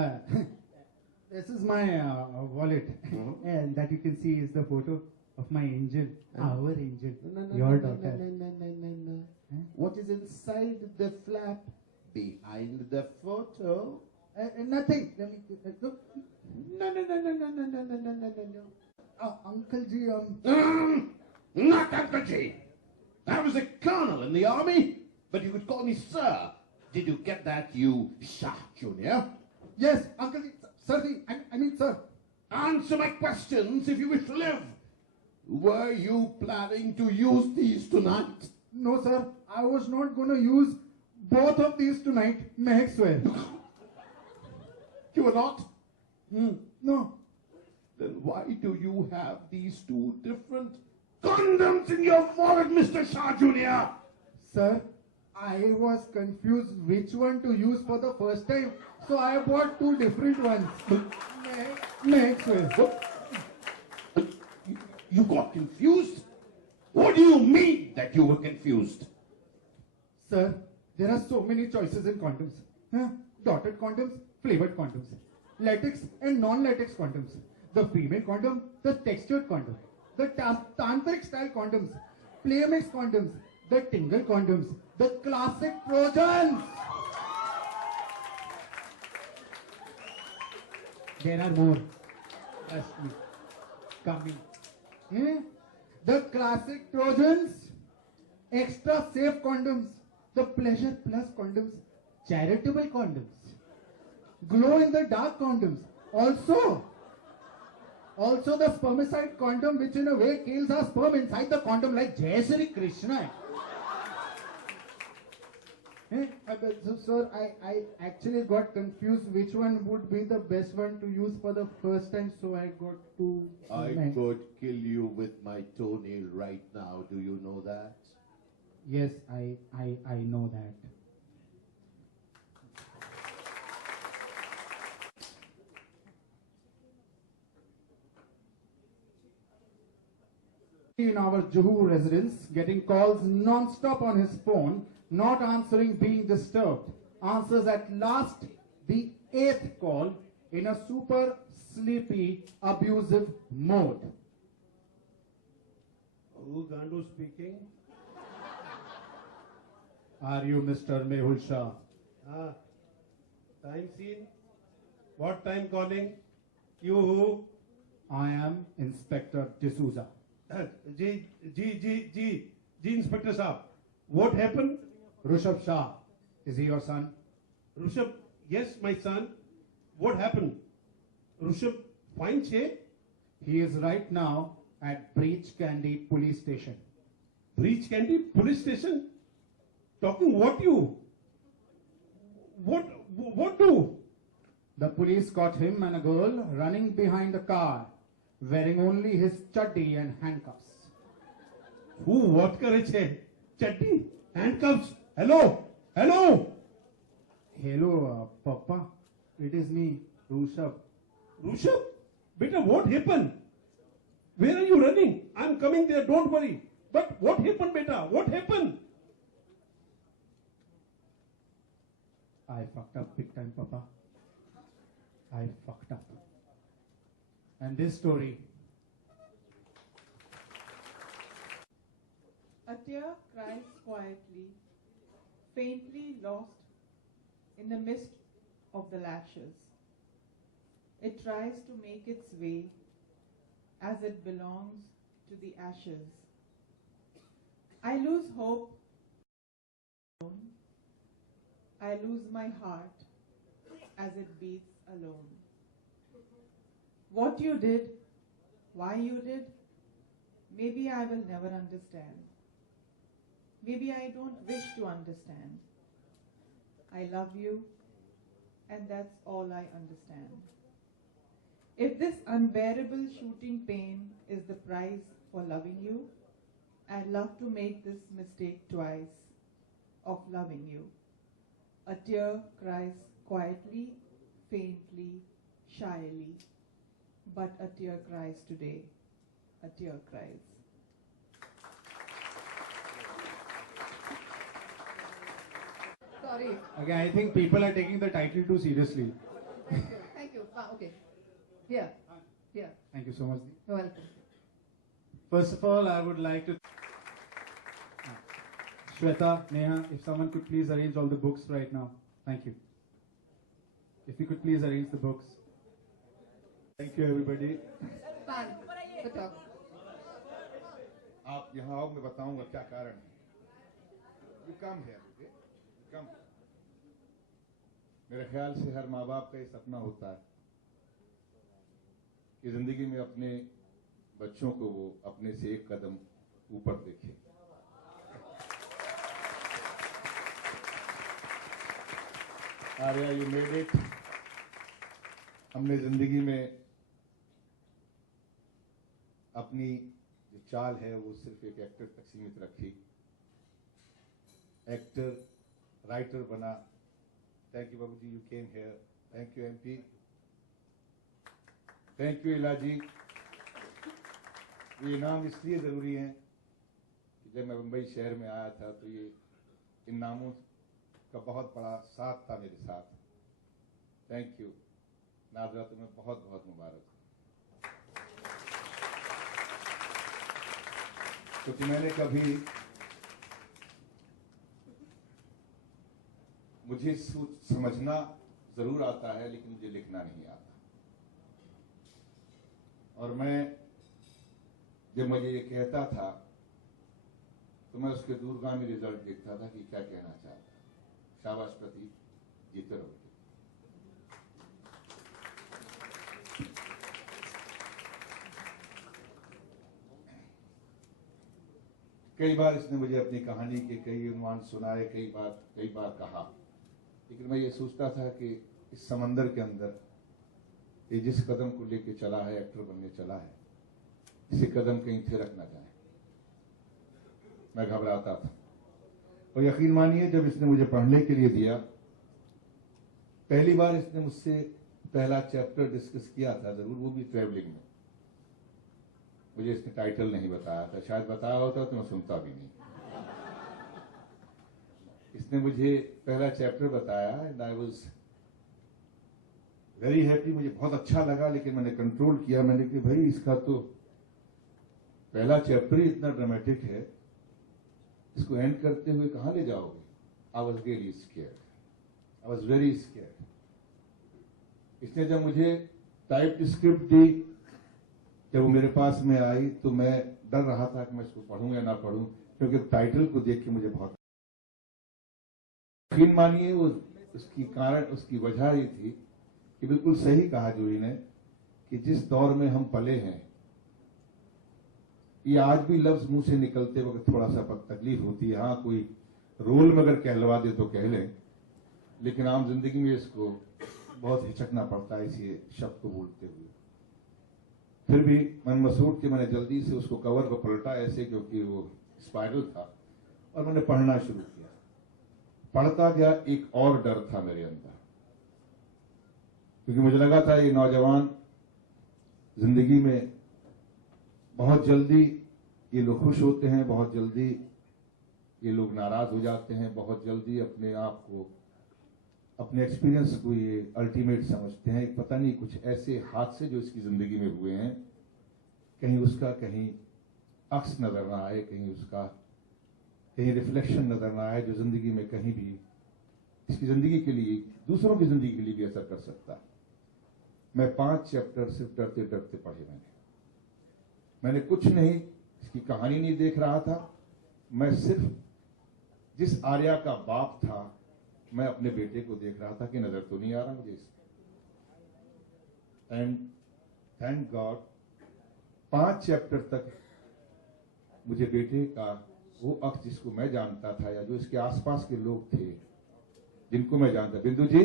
Uh, this is my wallet, and that you can see is the photo of my angel, our angel, your daughter. No. Huh? What is inside the flap behind the photo? Nothing. Let me look. No. Uncle Ji, Not Uncle G. I was a colonel in the army, but you could call me sir. Did you get that, you Shah Junior? yes, Uncle Ji, sir, I mean, sir. Answer my questions if you wish to live. Were you planning to use these tonight? No, sir, I was not going to use both of these tonight, may I swear. You were not? No. Then why do you have these two different condoms in your wallet, Mr. Shah Jr.? Sir, I was confused which one to use for the first time, so I bought two different ones. May I swear. You got confused? What do you mean that you were confused? Sir, there are so many choices in condoms. Dotted condoms, flavored condoms, latex and non-latex condoms, the female condom, the textured condom, the tantric style condoms, play mix condoms, the tingle condoms, the classic Trojans. There are more. Trust me. Coming. The classic Trojans, extra safe condoms, the pleasure plus condoms, charitable condoms, glow in the dark condoms, also the spermicide condom, which in a way kills our sperm inside the condom like Jai Shri Krishna. So, sir, I actually got confused which one would be the best one to use for the first time, so I got to... I could kill you with my toenail right now. Do you know that? Yes, I know that. In our Juhu residence, getting calls non-stop on his phone, not answering, being disturbed. Answers at last the 8th call in a super sleepy, abusive mode. Gandu speaking. Are you Mr. Mehul Shah? Time seen? What time calling? You who? I am Inspector D'Souza. G, Inspector Saab. What happened? Rushabh Shah, is he your son? Rushabh, yes, my son. What happened? Rushabh, fine shape? He is right now at Breach Candy Police Station. Breach Candy Police Station? Talking what you? What do? The police caught him and a girl running behind a car, wearing only his chaddi and handcuffs. Who? What करे छे? Chaddi? Handcuffs? Hello? Hello? Hello, Papa. It is me, Rushabh. Rushabh? Beta, what happened? Where are you running? I'm coming there, don't worry. But what happened, beta? What happened? I fucked up big time, Papa. I fucked up. And this story... A tear cries quietly, faintly lost in the mist of the lashes. It tries to make its way as it belongs to the ashes. I lose hope. I lose my heart as it beats alone. What you did, why you did, maybe I will never understand. Maybe I don't wish to understand. I love you, and that's all I understand. If this unbearable shooting pain is the price for loving you, I'd love to make this mistake twice of loving you. A tear cries quietly, faintly, shyly, but a tear cries today. A tear cries. Sorry. Okay, I think people are taking the title too seriously. Thank you. Okay. Here. Here. Thank you so much. You're welcome. First of all, I would like to Shweta, Neha, if someone could please arrange all the books right now. Thank you. If you could please arrange the books. Thank you, everybody. Fun. Good talk. आप यहाँ आओ, मैं बताऊंगा क्या कारण है. You come here, okay? Come. मेरे ख्याल से हर माँ बाप का ये सपना होता है कि जिंदगी में अपने बच्चों को वो अपने से एक कदम ऊपर देखे. Arya, you made it. हमने जिंदगी में अपनी जो चाल है वो सिर्फ एक एक्टर तक सीमित रखी. एक्टर, राइटर बना. Thank you Babu ji, you came here. Thank you MP. Thank you इलाजी. ये इनाम इसलिए जरूरी हैं कि जब मैं मुंबई शहर में आया था तो ये इन नामों का बहुत बड़ा साथ था मेरे साथ. थैंक यू नाजरा, तुम्हें बहुत बहुत मुबारक. क्योंकि मैंने कभी मुझे समझना जरूर आता है लेकिन मुझे लिखना नहीं आता. और मैं जब मुझे ये कहता था तो मैं उसके दूरगामी रिजल्ट देखता था कि क्या कहना चाहता. शाबाश प्रतीक, जीते रहो. कई बार इसने मुझे अपनी कहानी के कई अनुमान सुनाए, कई बार कहा, लेकिन मैं ये सोचता था कि इस समंदर के अंदर ये जिस कदम को लेके चला है, एक्टर बनने चला है, इसे कदम कहीं थिरक ना जाए. मैं घबराता था. और यकीन मानिए जब इसने मुझे पढ़ने के लिए दिया, पहली बार इसने मुझसे पहला चैप्टर डिस्कस किया था जरूर, वो भी ट्रैवलिंग में. मुझे इसने टाइटल नहीं बताया था, शायद बताया होता तो मैं सुनता भी नहीं. इसने मुझे पहला चैप्टर बताया and I was very happy. मुझे बहुत अच्छा लगा, लेकिन मैंने कंट्रोल किया. मैंने कि भाई इसका तो पहला चैप्टर ही इतना ड्रामेटिक है, इसको एंड करते हुए कहां ले जाओगे. I was really scared. I was very scared. इसने जब मुझे टाइप स्क्रिप्ट दी, जब वो मेरे पास में आई तो मैं डर रहा था कि मैं इसको पढ़ूं या ना पढ़ूं, क्योंकि टाइटल को देख के मुझे बहुत. यकीन मानिए वो उसकी वजह ये थी कि बिल्कुल सही कहा जूही ने कि जिस दौर में हम पले हैं, ये आज भी लफ्ज मुंह से निकलते वक्त थोड़ा सा तकलीफ होती है. हाँ, कोई रोल में अगर कहलवा दे तो कह लें, लेकिन आम जिंदगी में इसको बहुत हिचकना पड़ता है इसी शब्द को बोलते हुए. फिर भी मन मसूद के मैंने जल्दी से उसको कवर को पलटा ऐसे, क्योंकि वो स्पाइरल था, और मैंने पढ़ना शुरू किया. पढ़ता गया. एक और डर था मेरे अंदर, क्योंकि मुझे लगा था ये नौजवान जिंदगी में बहुत जल्दी ये लोग खुश होते हैं, बहुत जल्दी ये लोग नाराज हो जाते हैं, बहुत जल्दी अपने आप को, अपने एक्सपीरियंस को ये अल्टीमेट समझते हैं. पता नहीं कुछ ऐसे हादसे जो इसकी जिंदगी में हुए हैं, कहीं उसका कहीं अक्स नजर ना आए, कहीं उसका कहीं रिफ्लेक्शन नजर ना आए, जो जिंदगी में कहीं भी इसकी जिंदगी के लिए, दूसरों की जिंदगी के लिए भी असर कर सकता है. मैं 5 चैप्टर सिर्फ डरते डरते पढ़े. मैंने कुछ नहीं, इसकी कहानी नहीं देख रहा था. मैं सिर्फ जिस आर्या का बाप था, मैं अपने बेटे को देख रहा था कि नजर तो नहीं आ रहा मुझे इसमें. एंड थैंक गॉड 5 चैप्टर तक मुझे बेटे का वो अक्स जिसको मैं जानता था, या जो इसके आसपास के लोग थे जिनको मैं जानता. बिंदु जी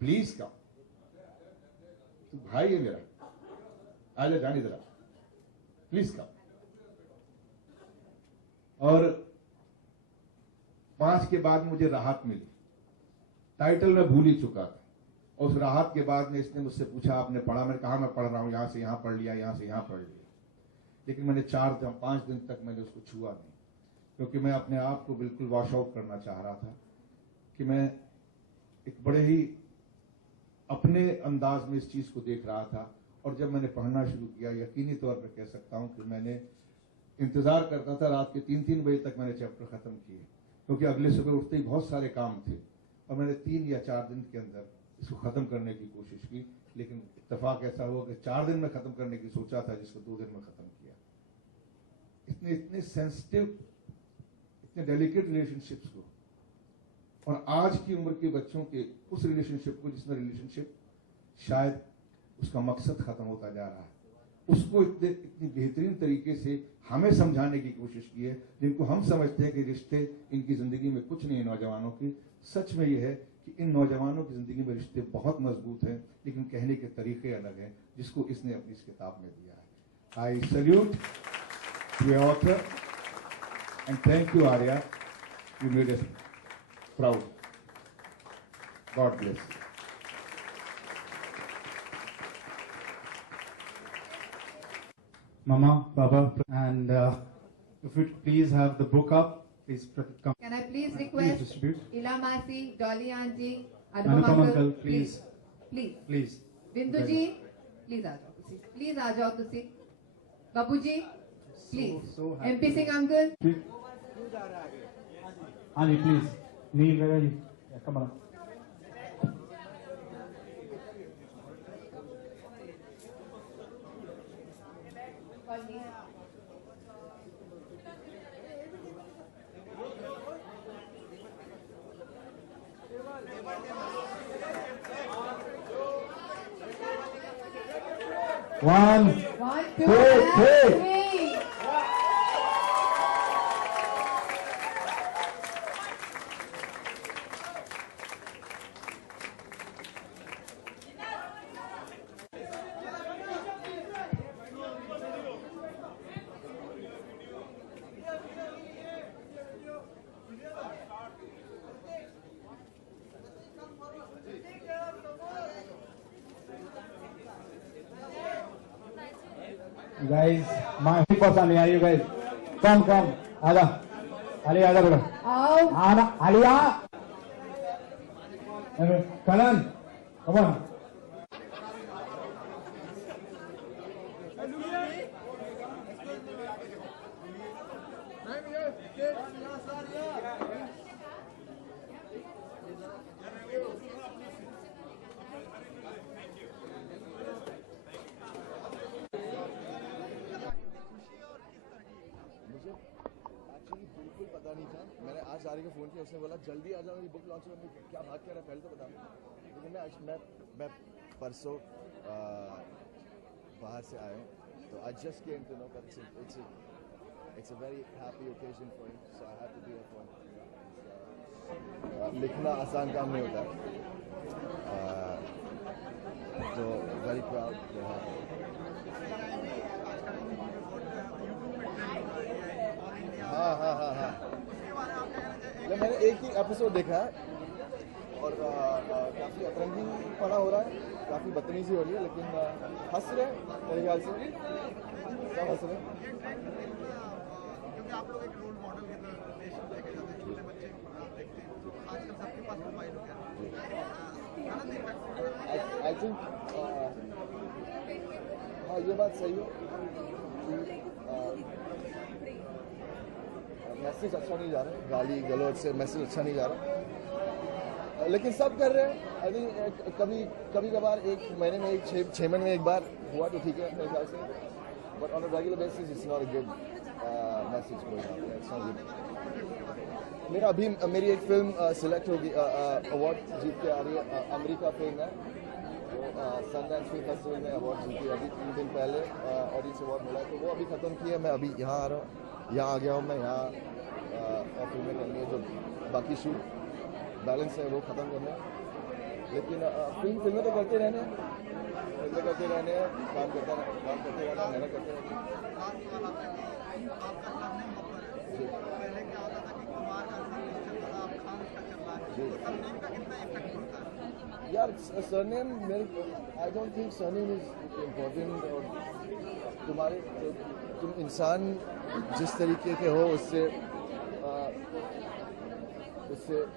प्लीज कम, तू भाई है मेरा, आ जा, जाने जरा, प्लीज कम. और 5 के बाद मुझे राहत मिली. टाइटल मैं भूल ही चुका था, और उस राहत के बाद में इसने मुझसे पूछा आपने पढ़ा. मैंने कहा मैं पढ़ रहा हूं, यहां से यहां पढ़ लिया, यहां से यहां पढ़ लिया. लेकिन मैंने 4-5 दिन तक मैंने उसको छुआ नहीं, क्योंकि मैं अपने आप को बिल्कुल वॉश आउट करना चाह रहा था कि मैं एक बड़े ही अपने अंदाज में इस चीज को देख रहा था। और जब मैंने पढ़ना शुरू किया, यकीनी तौर पर कह सकता हूं कि मैंने इंतजार करता था, रात के 3-3 बजे तक मैंने चैप्टर खत्म किए, क्योंकि अगले सुबह उठते ही बहुत सारे काम थे और मैंने 3 या 4 दिन के अंदर इसको खत्म करने की कोशिश की। लेकिन इत्तेफाक ऐसा हुआ कि 4 दिन में खत्म करने की सोचा था, जिसको 2 दिन में खत्म किया। इतने सेंसिटिव, इतने डेलिकेट रिलेशनशिप्स को, और आज की उम्र के बच्चों के उस रिलेशनशिप को जिसमें रिलेशनशिप शायद उसका मकसद खत्म होता जा रहा है, उसको इतनी बेहतरीन तरीके से हमें समझाने की कोशिश की है, जिनको हम समझते हैं कि रिश्ते इनकी जिंदगी में कुछ नहीं है नौजवानों की। सच में यह है कि इन नौजवानों की जिंदगी में रिश्ते बहुत मजबूत हैं, लेकिन कहने के तरीके अलग हैं, जिसको इसने अपनी इस किताब में दिया है। I salute to your author and thank you Arya, you made us proud. God bless you. Mama, Baba, and if you please have the book up, please come. Can I please Please request distribute. Ilamasi, Dolly Auntie, Anupam uncle, please. please. Please. बिंदु जी, please आ जाओ तुसी. Please आ जाओ तुसी. बाबू जी, please. So happy. MP Singh uncle. Ali, please. Neil, where are you? Yeah, come on. One. 1, 2, Hey, and hey. 3. You guys, my first Ali, are you guys? Come. Ada. Ali, Ada, bro. आओ. Ada, Ali, Kalan, come on. मुझे actually बिल्कुल पता नहीं था। मैंने आज सारी को फ़ोन किया, उसने बोला जल्दी आ जाओ, मेरी बुक लॉन्च में। क्या बात कर रहा है पहले तो बता। लेकिन मैं परसों बाहर से आया हूँ, तो I just came to know that it's a very happy occasion for him, so I have to be here for him. लिखना आसान काम नहीं होता है, तो वेरी प्राउड। हाँ। मैंने एक ही एपिसोड देखा है और काफ़ी अतरंगी पड़ा हो रहा है, काफ़ी बदतमीजी हो रही है, लेकिन हंस रहे हैं मेरे ख्याल से, सब हंस रहे हैं। क्योंकि आप लोग एक रोल मॉडल की तरह देश में देखे जाते हैं, छोटे बच्चे देखते हैं, आजकल सबके पास मोबाइल हो गया। आई थिंक हाँ, ये बात सही है कि मैसेज अच्छा नहीं जा रहा है, गाली गलौज से मैसेज अच्छा नहीं जा रहा, लेकिन सब कर रहे हैं। आई थिंक कभी कभार एक महीने में, 6 महीने में एक बार हुआ तो ठीक है मेरे ख्याल से, but on a regular basis it's not a good message going out, it's not good. मेरी एक फिल्म सिलेक्ट होगी, अवार्ड जीत के आ रही है, अमेरिका फिल्म है, वो सनडांस फिल्म फेस्टिवल में अवार्ड जीती, अभी 3 दिन पहले ऑडियंस अवार्ड मिला है, तो वो अभी ख़त्म की है। मैं अभी यहाँ आ रहा हूँ, यहाँ आ गया हूँ मैं, यहाँ और फिल्में करनी है, जो बाकी शूट बैलेंस है वो ख़त्म करना है। लेकिन फिल्में तो करते रहने हैं, काम करते रहना, मेहनत करते रहना। पहले क्या होता था कि कुमार का सरनेम चलता था, अब खान का चल रहा है, तो सरनेम का कितना इफेक्ट पड़ता है? यार surname, I don't think surname is important. और तुम इंसान जिस तरीके के हो उससे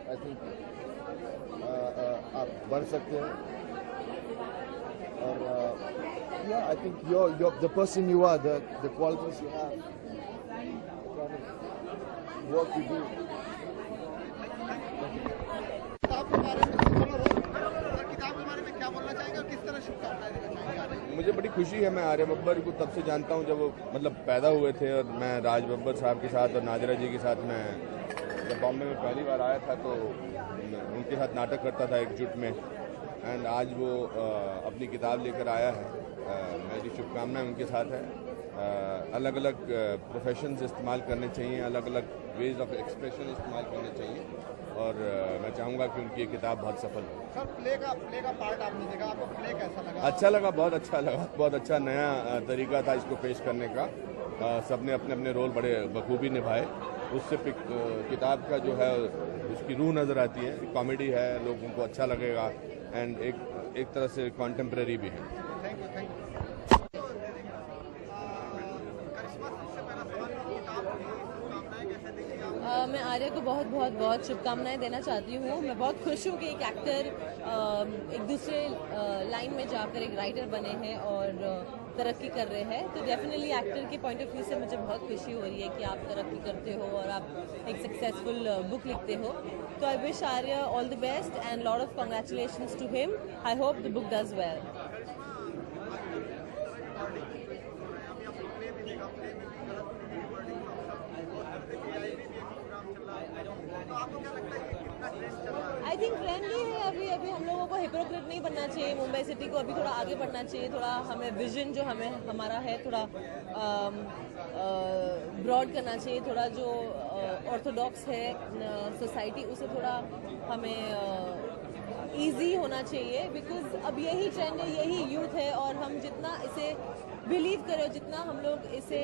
आई थिंक आप बढ़ सकते हैं। I think you're the person you are, the qualities you have, the kind of work you do. किताब के बारे में किताब के बारे में क्या बोलना चाहेंगे और किस तरह शुभकामनाएं देना चाहेंगे? मुझे बड़ी खुशी है। मैं आर्य बब्बर को तब से जानता हूँ जब वो मतलब पैदा हुए थे, और मैं राज बब्बर साहब के साथ और नाजरा जी के साथ मैं जब बॉम्बे में पहली बार आया था तो उनके साथ नाटक करता था एकजुट में। एंड आज वो अपनी किताब लेकर आया है। मेरी शुभकामनाएं उनके साथ है। अलग अलग प्रोफेशंस इस्तेमाल करने चाहिए, अलग अलग वेज ऑफ एक्सप्रेशन इस्तेमाल करने चाहिए, और मैं चाहूँगा कि उनकी ये किताब बहुत सफल हो। सर प्ले का पार्ट आपने देखा, आपको प्ले कैसा लगा? अच्छा लगा, बहुत अच्छा लगा। बहुत अच्छा नया तरीका था इसको पेश करने का। सबने अपने अपने रोल बड़े बखूबी निभाए। उससे किताब का जो है उसकी रूह नज़र आती है। कॉमेडी है, लोगों को अच्छा लगेगा, एंड एक तरह से कॉन्टेम्प्रेरी भी है। Thank you. करिश्मा, सबसे पहला सवाल किताब की शुभकामनाएं कैसे देखिए आप? मैं आर्या को बहुत शुभकामनाएं देना चाहती हूँ। मैं बहुत खुश हूँ कि एक एक्टर एक दूसरे लाइन में जाकर एक राइटर बने हैं और तरक्की कर रहे हैं। तो डेफिनेटली एक्टर के पॉइंट ऑफ व्यू से मुझे बहुत खुशी हो रही है कि आप तरक्की करते हो और आप एक सक्सेसफुल बुक लिखते हो। तो I wish Arya all the best and lot of congratulations to him. I hope the book does well. I think friendly है। अभी हम लोगों को हिपोक्रेट नहीं बनना चाहिए। मुंबई सिटी को अभी थोड़ा आगे बढ़ना चाहिए। थोड़ा हमें विजन जो हमारा है थोड़ा ब्रॉड करना चाहिए। थोड़ा जो ऑर्थोडॉक्स है सोसाइटी उसे थोड़ा हमें इजी होना चाहिए। बिकॉज अब यही ट्रेंड है, यही यूथ है, और हम जितना इसे बिलीव करें, जितना हम लोग इसे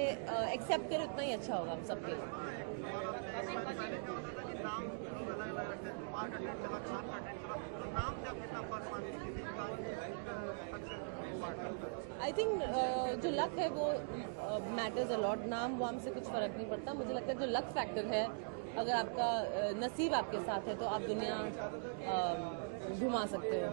एक्सेप्ट करें, उतना ही अच्छा होगा हम सबके लिए। आई थिंक जो लक है वो मैटर्स अ लॉट। नाम वाम से कुछ फर्क नहीं पड़ता। मुझे लगता है जो लक फैक्टर है, अगर आपका नसीब आपके साथ है तो आप दुनिया घुमा सकते हो।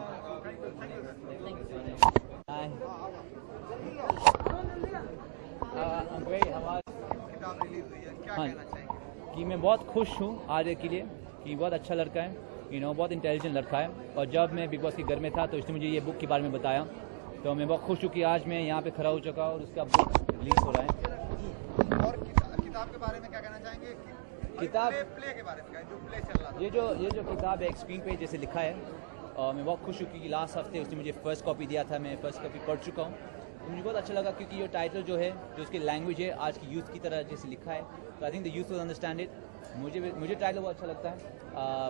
किताब रिलीज हुई है, क्या कहना चाहेंगे? कि मैं बहुत खुश हूँ आर्य के लिए, कि बहुत अच्छा लड़का है, बहुत इंटेलिजेंट लड़का है। और जब मैं बिग बॉस के घर में था तो इसने मुझे ये बुक के बारे में बताया, तो मैं बहुत खुश हूँ कि आज मैं यहाँ पे खड़ा हो चुका और उसका बुक रिलीज हो रहा है। और किताब के बारे में क्या कहना चाहेंगे? किताब प्ले के बारे में जो प्ले चल रहा था, ये जो किताब है स्क्रीन पे जैसे लिखा है, और मैं बहुत खुश हूँ क्योंकि लास्ट हफ्ते उसने मुझे फर्स्ट कॉपी दिया था। मैं फर्स्ट कॉपी पढ़ चुका हूँ, तो मुझे बहुत अच्छा लगा क्योंकि ये टाइटल जो है, जो उसकी लैंग्वेज है आज की यूथ की तरह जैसे लिखा है, तो I think the youth will understand it. मुझे टाइटल बहुत अच्छा लगता है,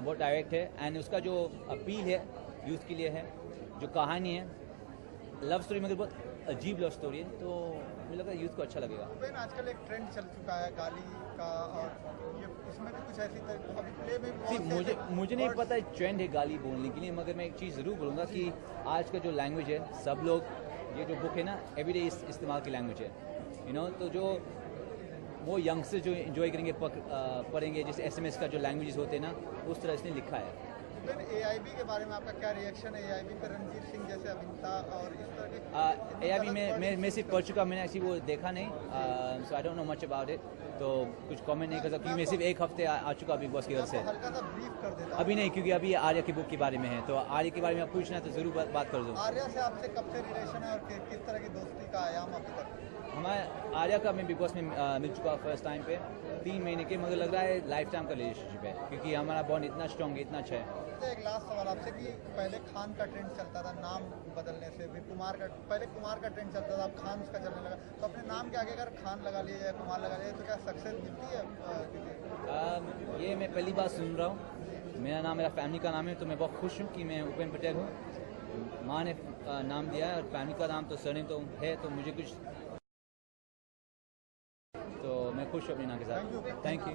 बहुत डायरेक्ट है, एंड उसका जो अपील है यूथ के लिए है, जो कहानी है लव स्टोरी, मगर बहुत अजीब लव स्टोरी है, तो मुझे लगता है यूथ को अच्छा लगेगा। आजकल एक ट्रेंड चल चुका है गाली का, और ये इसमें भी कुछ ऐसी अभी प्ले में मुझे नहीं पता ट्रेंड है गाली बोलने के लिए, मगर मैं एक चीज़ ज़रूर बोलूँगा कि आज का जो लैंग्वेज है, सब लोग ये जो बुक है ना एवरीडे इस्तेमाल की लैंग्वेज है, तो जो वो यंगस्टर्स जो एंजॉय करेंगे पढ़ेंगे, जैसे SMS का जो लैंग्वेजेस होते हैं ना, उस तरह इसने लिखा है। AIB के बारे में आपका क्या रिएक्शन है? AIB पे रणजीत सिंह जैसे अभिनेता और इस तरह के AIB मैं सिर्फ पढ़ चुका, मैंने एक्चुअली वो देखा नहीं, so I don't know much about it, तो कुछ कमेंट नहीं कर सकता क्योंकि मैं सिर्फ एक हफ्ते आ चुका बिग बॉस की घर से। हल्का सा ब्रीफ कर देता अभी नहीं, क्योंकि अभी आर्या की बुक के बारे में है, तो आर्या के बारे में आप पूछना है तो ज़रूर बात कर दो। आर्या से आपसे कब से रिलेशन है और किस तरह की दोस्ती का आयाम अभी तक? हमारे आर्या का मैं बिग बॉस में मिल चुका फर्स्ट टाइम पे 3 महीने के, मगर लग रहा है लाइफ टाइम का रिलेशनशिप है क्योंकि हमारा बॉन्ड इतना स्ट्रॉन्ग है, इतना अच्छा है। एक लास्ट सवाल आपसे कि पहले खान का ट्रेंड चलता था, नाम बदलने से फिर पहले कुमार का ट्रेंड चलता था, अब खान उसका चलने लगा, तो अपने नाम के आगे अगर खान लगा लिया या कुमार लगा लिया तो क्या सक्सेस मिलती है? ये मैं पहली बार सुन रहा हूँ। मेरा फैमिली का नाम है, तो मैं बहुत खुश हूँ कि मैं उपेंद्र पटेल हूँ। माँ ने नाम दिया है और फैमिली का नाम तो सरनेम तो है, तो मुझे कुछ, तो मैं खुश हूँ अपने नाम के साथ। Thank you.